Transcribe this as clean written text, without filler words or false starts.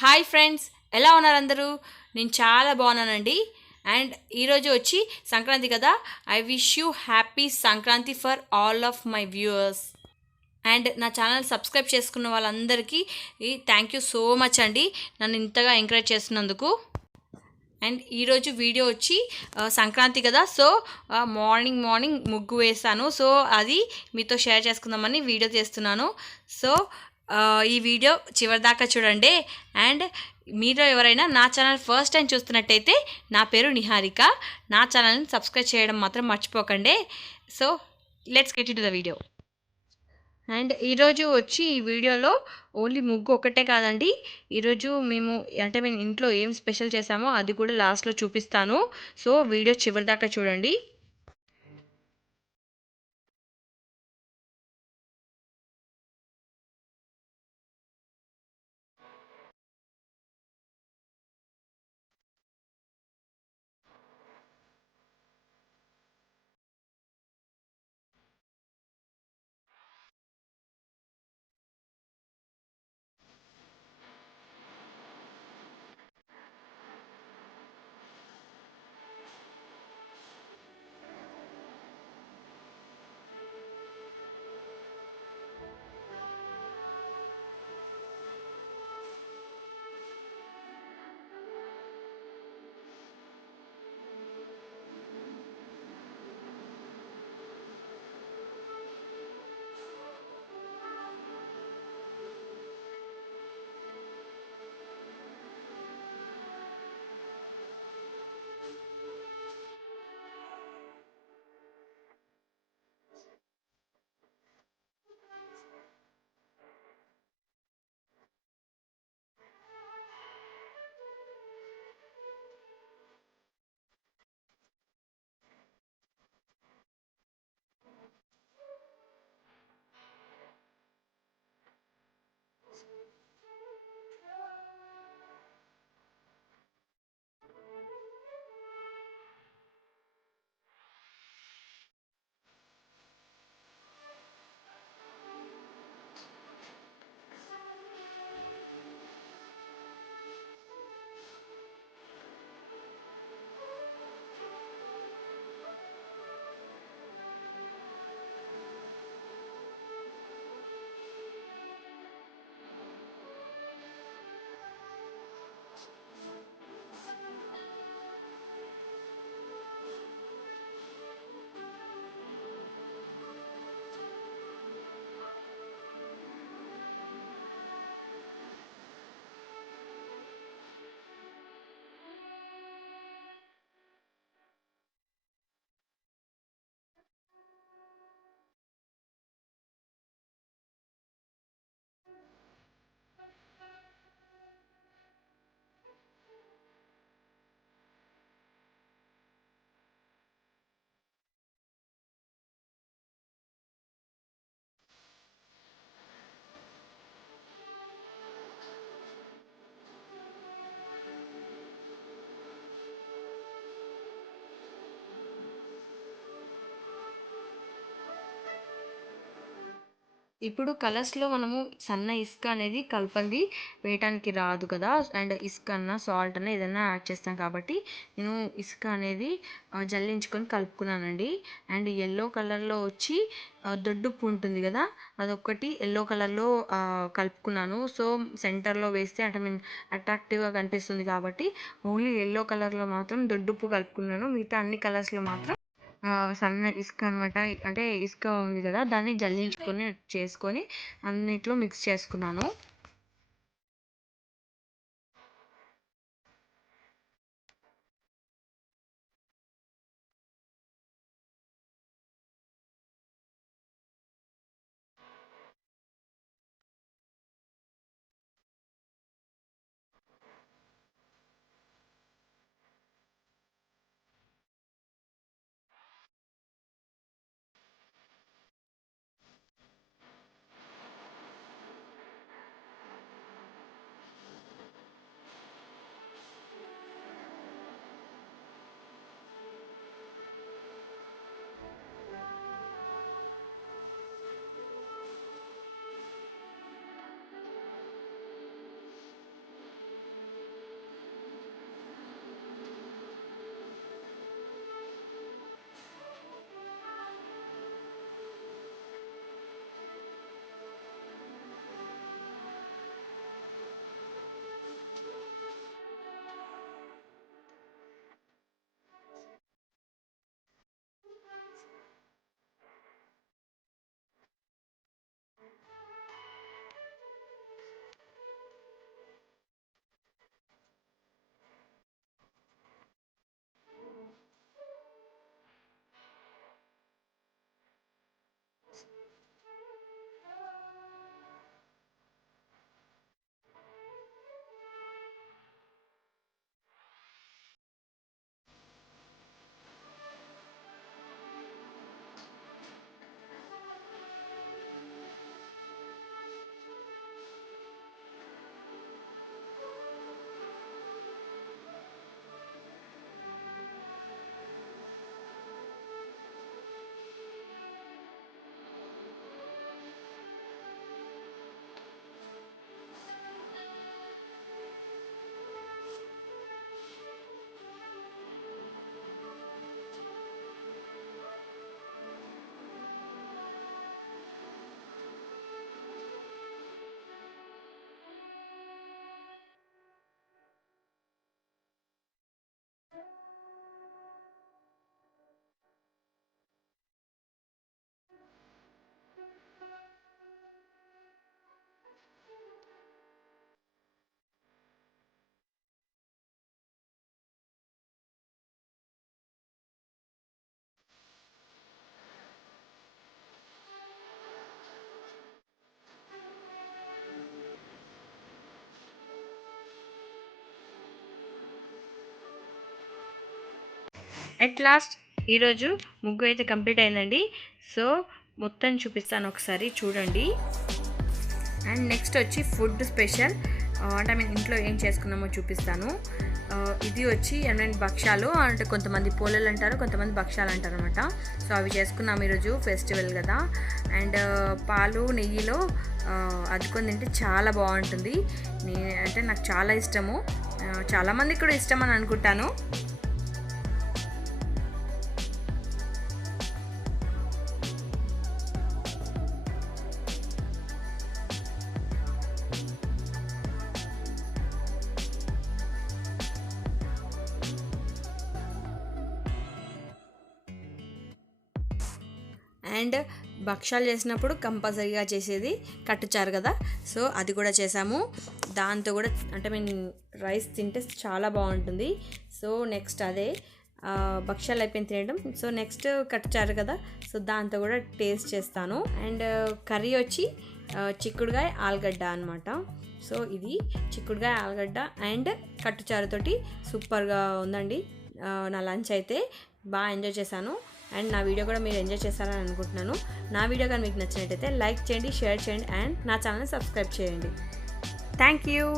Hi friends, ఎలా ఉన్నారు అందరూ? నేను చాలా బాగున్నానండి. అండ్ ఈరోజు వచ్చి సంక్రాంతి కదా. I wish you happy Sankranti for all of my viewers. And నా ఛానల్ సబ్స్క్రైబ్ చేసుకున్న వాళ్ళందరికీ థ్యాంక్ యూ సో మచ్ అండి, నన్ను ఇంతగా ఎంకరేజ్ చేస్తున్నందుకు. అండ్ ఈరోజు వీడియో వచ్చి సంక్రాంతి కదా. సో మార్నింగ్ మార్నింగ్ ముగ్గు వేసాను. సో అది మీతో షేర్ చేసుకుందామని వీడియో చేస్తున్నాను. సో ఈ వీడియో చివరిదాకా చూడండి. అండ్ మీరు ఎవరైనా నా ఛానల్ ఫస్ట్ టైం చూస్తున్నట్టయితే నా పేరు నిహారిక. నా ఛానల్ని సబ్స్క్రైబ్ చేయడం మాత్రం మర్చిపోకండి. So let's get in to the video. And ఈరోజు వచ్చి ఈ వీడియోలో ఓన్లీ ముగ్గు ఒకటే కాదండి. ఈరోజు మేము ఇంట్లో ఏం స్పెషల్ చేసామో అది కూడా లాస్ట్లో చూపిస్తాను. సో వీడియో చివరిదాకా చూడండి. ఇప్పుడు కలర్స్లో మనము సన్న ఇసుక అనేది కలపంది వేయటానికి రాదు కదా. అండ్ ఇసుక అన్న సాల్ట్ అన్న ఏదైనా యాడ్ చేస్తాం కాబట్టి నేను ఇసుక అనేది జల్లించుకొని కలుపుకున్నానండి. అండ్ ఎల్లో కలర్లో వచ్చి దొడ్డుప్పు ఉంటుంది కదా, అదొక్కటి ఎల్లో కలర్లో కలుపుకున్నాను. సో సెంటర్లో వేస్తే అట్రాక్టివ్గా కనిపిస్తుంది కాబట్టి ఓన్లీ ఎల్లో కలర్లో మాత్రం దొడ్డుప్పు కలుపుకున్నాను. మిగతా అన్ని కలర్స్లో మాత్రం సన్న ఇసుక అనమాట. అంటే ఇసుక ఉంది కదా, దాన్ని జల్లించుకొని చేసుకొని అన్నిట్లో మిక్స్ చేసుకున్నాను. అట్ లాస్ట్ ఈరోజు ముగ్గు అయితే కంప్లీట్ అయిందండి. సో మొత్తం చూపిస్తాను, ఒకసారి చూడండి. అండ్ నెక్స్ట్ వచ్చి ఫుడ్ స్పెషల్, అంటే మేము ఇంట్లో ఏం చేసుకున్నామో చూపిస్తాను. ఇది వచ్చి ఏమైనా భక్షాలు, అంటే కొంతమంది పోలేలు అంటారు, కొంతమంది భక్షాలు అంటారు అనమాట. సో అవి చేసుకున్నాము ఈరోజు ఫెస్టివల్ కదా. అండ్ పాలు నెయ్యిలో అద్దుకొని తింటే చాలా బాగుంటుంది. అంటే నాకు చాలా ఇష్టము, చాలామందికి కూడా ఇష్టం అని అనుకుంటాను. అండ్ భక్షాలు చేసినప్పుడు కంపల్సరీగా చేసేది కట్టుచారు కదా. సో అది కూడా చేసాము. దాంతో కూడా అంటే మేము రైస్ తింటే చాలా బాగుంటుంది. సో నెక్స్ట్ అదే భక్షాలు అయిపోయిన తినడం. సో నెక్స్ట్ కట్టుచారు కదా, సో దాంతో కూడా టేస్ట్ చేస్తాను. అండ్ కర్రీ వచ్చి చిక్కుడుగాయ ఆలుగడ్డ అనమాట. సో ఇది చిక్కుడుగాయ ఆలుగడ్డ అండ్ కట్టుచారుతోటి సూపర్గా ఉందండి. నా లంచ్ అయితే బాగా ఎంజాయ్ చేశాను. అండ్ నా వీడియో కూడా మీరు ఎంజాయ్ చేస్తారని అనుకుంటున్నాను. నా వీడియో కానీ మీకు నచ్చినట్టయితే లైక్ చేయండి, షేర్ చేయండి అండ్ నా ఛానల్ని సబ్స్క్రైబ్ చేయండి. Thank you.